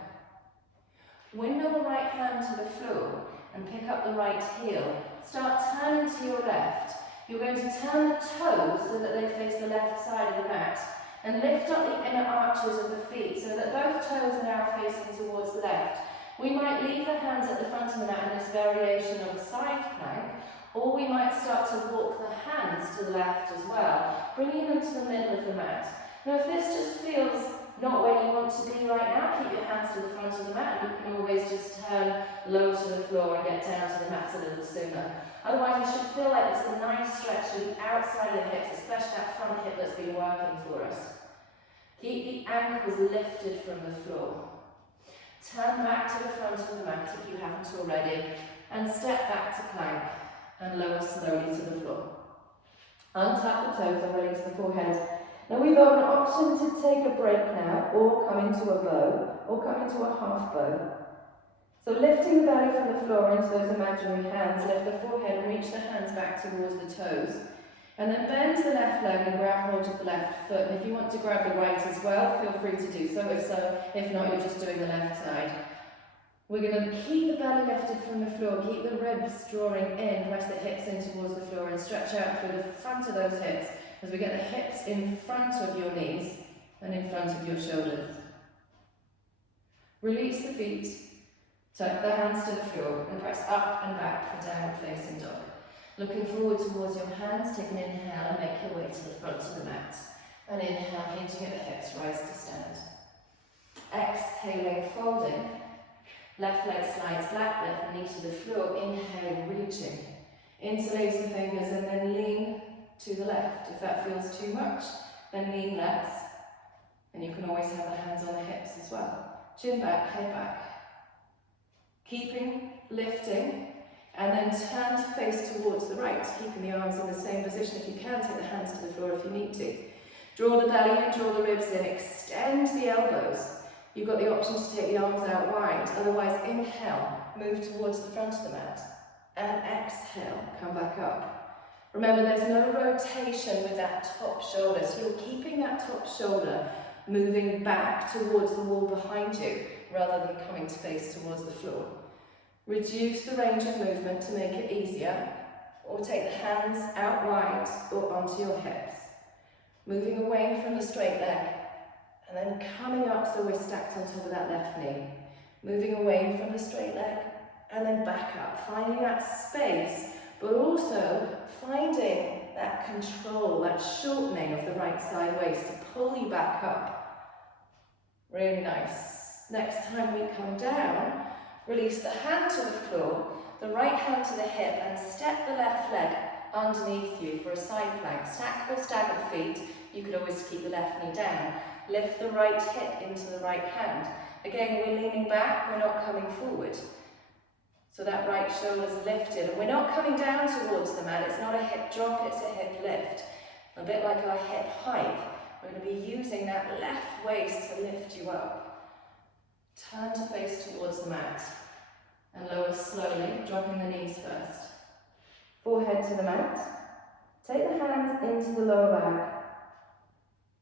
Windmill the right hand to the floor and pick up the right heel. Start turning to your left. You're going to turn the toes so that they face the left side of the mat, and lift up the inner arches of the feet so that both toes are now facing towards the left. We might leave the hands at the front of the mat in this variation of a side plank, or we might start to walk the hands to the left as well, bringing them to the middle of the mat. Now if this just feels not where you want to be right now, keep your hands to the front of the mat, and you can always just turn low to the floor and get down to the mat a little sooner. Otherwise, you should feel like it's a nice stretch to the outside of the hips, especially that front hip that's been working for us. Keep the ankles lifted from the floor. Turn back to the front of the mat if you haven't already, and step back to plank and lower slowly to the floor. Untap the toes and release the forehead. Now we've got an option to take a break now, or come into a bow, or come into a half bow. So lifting the belly from the floor into those imaginary hands, lift the forehead and reach the hands back towards the toes. And then bend the left leg and grab hold of the left foot. And if you want to grab the right as well, feel free to do so. If not, you're just doing the left side. We're going to keep the belly lifted from the floor, keep the ribs drawing in, press the hips in towards the floor and stretch out through the front of those hips as we get the hips in front of your knees and in front of your shoulders. Release the feet, tuck the hands to the floor and press up and back for downward facing dog. Looking forward towards your hands, take an inhale and make your way to the front of the mat. And inhale, hinging at the hips, rise to stand. Exhaling, folding. Left leg slides back, left knee to the floor, inhaling, reaching. Interlace the fingers and then lean to the left. If that feels too much, then lean less. And you can always have the hands on the hips as well. Chin back, head back. Keeping, lifting, and then turn to face towards the right, keeping the arms in the same position. If you can, take the hands to the floor if you need to. Draw the belly in, draw the ribs in, extend the elbows. You've got the option to take the arms out wide. Otherwise, inhale, move towards the front of the mat. And exhale, come back up. Remember, there's no rotation with that top shoulder, so you're keeping that top shoulder moving back towards the wall behind you, rather than coming to face towards the floor. Reduce the range of movement to make it easier, or take the hands out wide or onto your hips. Moving away from the straight leg, and then coming up so we're stacked on top of that left knee. Moving away from the straight leg, and then back up, finding that space, but also finding that control, that shortening of the right side waist to pull you back up. Really nice. Next time we come down, release the hand to the floor, the right hand to the hip, and step the left leg underneath you for a side plank. Stack or stagger feet. You could always keep the left knee down. Lift the right hip into the right hand. Again, we're leaning back, we're not coming forward. So that right shoulder's lifted, and we're not coming down towards the mat. It's not a hip drop, it's a hip lift. A bit like our hip hike. We're going to be using that left waist to lift you up. Turn to face towards the mat and lower slowly, dropping the knees first. Forehead to the mat. Take the hands into the lower back.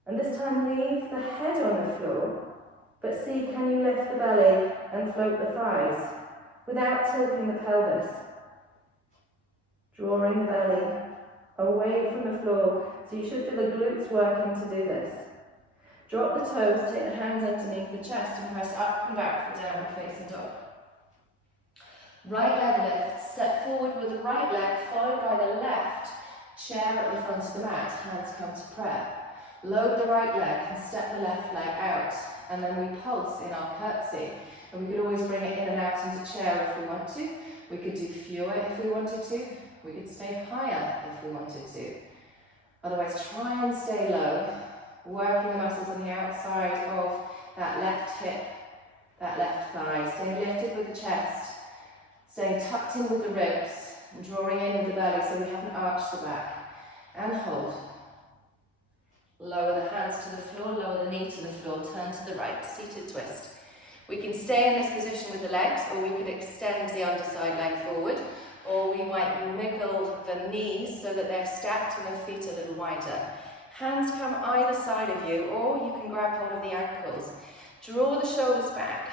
And this time leave the head on the floor, but see, can you lift the belly and float the thighs without tilting the pelvis? Drawing the belly away from the floor, so you should feel the glutes working to do this. Drop the toes, take the hands underneath the chest and press up and back for downward facing dog. Right leg lift, step forward with the right leg followed by the left, chair at the front of the mat, hands come to prayer. Load the right leg and step the left leg out, and then we pulse in our curtsy. And we could always bring it in and out into chair if we want to. We could do fewer if we wanted to. We could stay higher if we wanted to. Otherwise, try and stay low, working the muscles on the outside of that left hip, that left thigh. Stay lifted with the chest, staying tucked in with the ribs, and drawing in with the belly so we haven't arched the back. And hold. Lower the hands to the floor, lower the knee to the floor, turn to the right, seated twist. We can stay in this position with the legs, or we could extend the underside leg forward, or we might wiggle the knees so that they're stacked and the feet a little wider. Hands come either side of you, or you can grab hold of the ankles. Draw the shoulders back,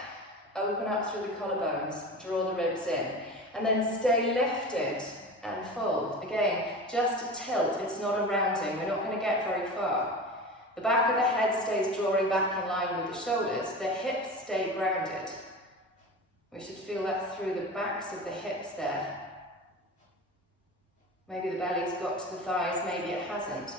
open up through the collarbones, draw the ribs in, and then stay lifted and fold. Again, just a tilt, it's not a rounding, we're not going to get very far. The back of the head stays drawing back in line with the shoulders, the hips stay grounded. We should feel that through the backs of the hips there. Maybe the belly's got to the thighs, maybe it hasn't.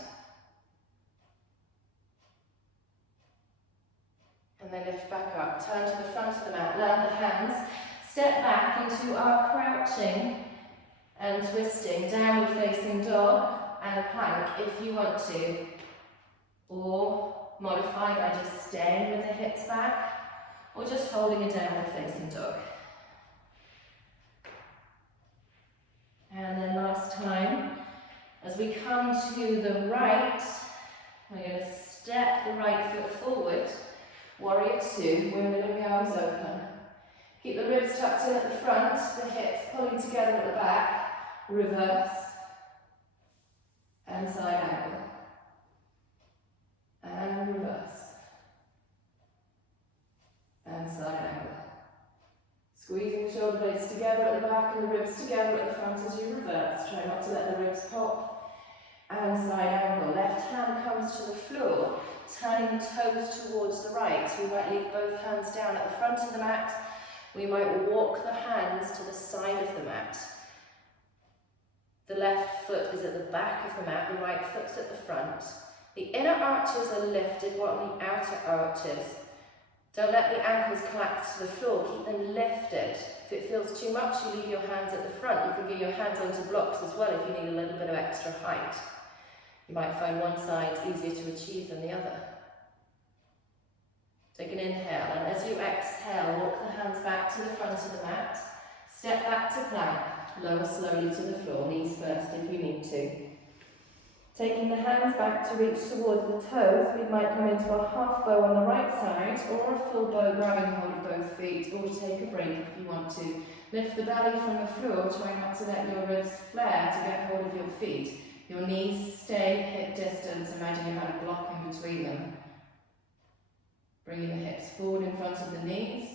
And then lift back up, turn to the front of the mat, land the hands, step back into our crouching and twisting, downward facing dog and plank if you want to. Or modify by just staying with the hips back, or just holding a downward facing dog. And then last time, as we come to the right, we're going to step the right foot forward, warrior two, windmilling the arms open. Keep the ribs tucked in at the front, the hips pulling together at the back, reverse, and side angle, and reverse, and side angle. Squeezing the shoulder blades together at the back and the ribs together at the front as you reverse. Try not to let the ribs pop. And side angle. Left hand comes to the floor, turning the toes towards the right. We might leave both hands down at the front of the mat. We might walk the hands to the side of the mat. The left foot is at the back of the mat, the right foot's at the front. The inner arches are lifted while the outer arches. Don't let the ankles collapse to the floor, keep them lifted. If it feels too much, you leave your hands at the front. You can get your hands onto blocks as well if you need a little bit of extra height. You might find one side easier to achieve than the other. Take an inhale, and as you exhale, walk the hands back to the front of the mat. Step back to plank, lower slowly to the floor, knees first if you need to. Taking the hands back to reach towards the toes, we might come into a half bow on the right side or a full bow grabbing hold of both feet, or take a break if you want to. Lift the belly from the floor, try not to let your ribs flare to get hold of your feet. Your knees stay hip distance, imagine you had a block in between them. Bringing the hips forward in front of the knees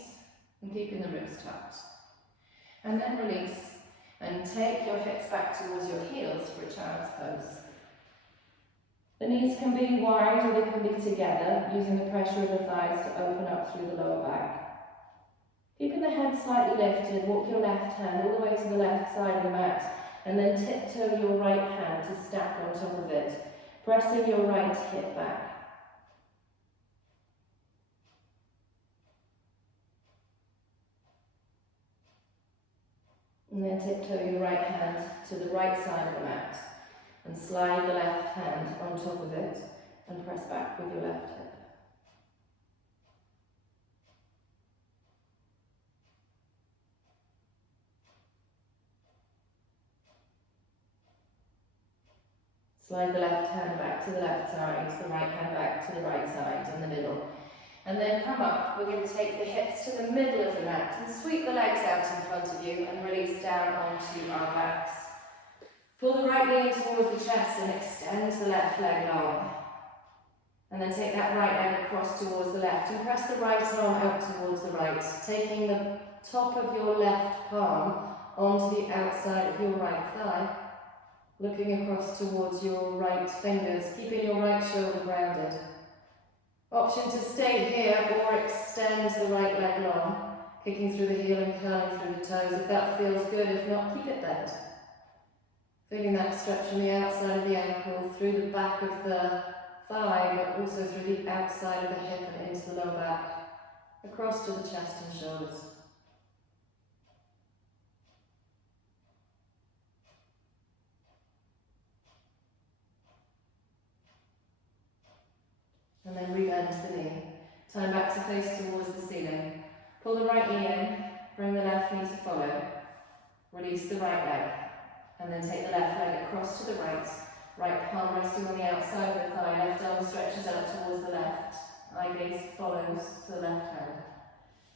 and keeping the ribs tucked. And then release and take your hips back towards your heels for a child's pose. The knees can be wide or they can be together, using the pressure of the thighs to open up through the lower back. Keeping the head slightly lifted, walk your left hand all the way to the left side of the mat, and then tiptoe your right hand to stack on top of it, pressing your right hip back. And then tiptoe your right hand to the right side of the mat, and slide the left hand on top of it and press back with your left hip. Slide the left hand back to the left side, the right hand back to the right side in the middle. And then come up, we're going to take the hips to the middle of the mat and sweep the legs out in front of you and release down onto our backs. Pull the right knee in towards the chest and extend the left leg long. And then take that right leg across towards the left and press the right arm out towards the right, taking the top of your left palm onto the outside of your right thigh, looking across towards your right fingers, keeping your right shoulder grounded. Option to stay here or extend the right leg long, kicking through the heel and curling through the toes if that feels good. If not, keep it bent. Feeling that stretch from the outside of the ankle, through the back of the thigh, but also through the outside of the hip and into the lower back, across to the chest and shoulders. And then rebend the knee. Turn back to face towards the ceiling. Pull the right knee in, bring the left knee to follow. Release the right leg. And then take the left leg across to the right. Right palm resting on the outside of the thigh. Left arm stretches out towards the left. Eye gaze follows to the left hand.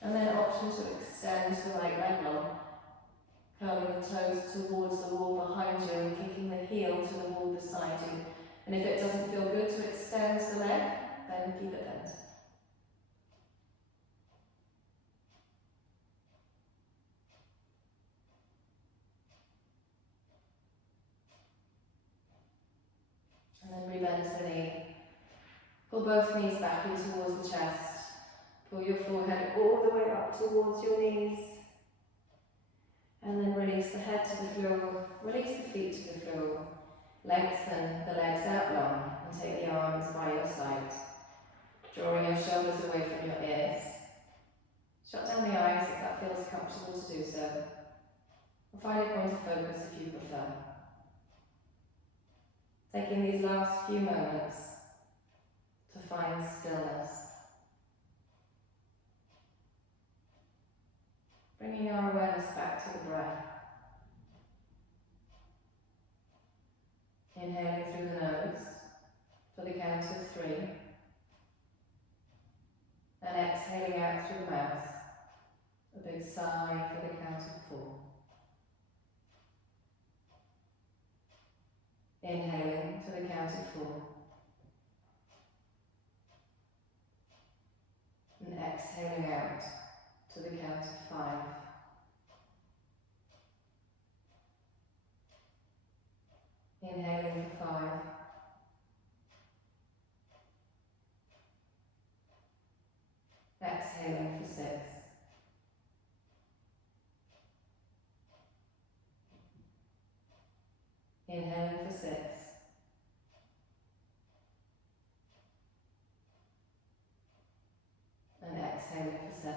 And then option to extend the right leg long. Curling the toes towards the wall behind you and kicking the heel to the wall beside you. And if it doesn't feel good to extend the leg, then keep it bent. And then rebend the knee. Pull both knees back in towards the chest. Pull your forehead all the way up towards your knees. And then release the head to the floor. Release the feet to the floor. Lengthen the legs out long and take the arms by your side. Drawing your shoulders away from your ears. Shut down the eyes if that feels comfortable to do so. Or find a point of focus if you prefer. Taking these last few moments to find stillness. Bringing our awareness back to the breath. Inhaling through the nose for the count of 3. And exhaling out through the mouth. A big sigh for the count of 4. Inhaling to the count of 4. And exhaling out to the count of 5. Inhaling for 5. Exhaling for 6. Inhaling for 6. And exhaling for 7.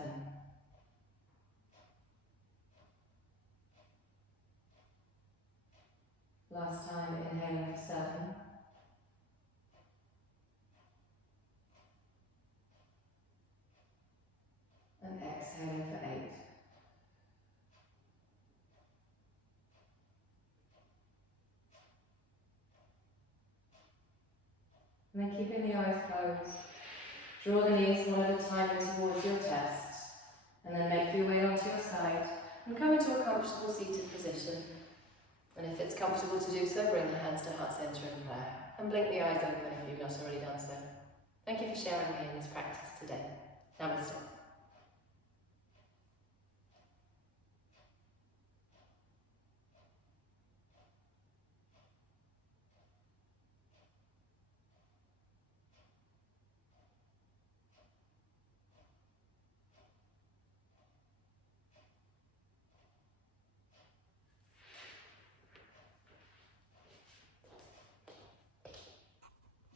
Last time, inhaling for 7. And exhaling for 8. And then keeping the eyes closed, draw the knees one at a time in towards your chest, and then make your way onto your side and come into a comfortable seated position. And if it's comfortable to do so, bring the hands to heart centre in prayer and blink the eyes open if you've not already done so. Thank you for sharing me in this practice today. Namaste.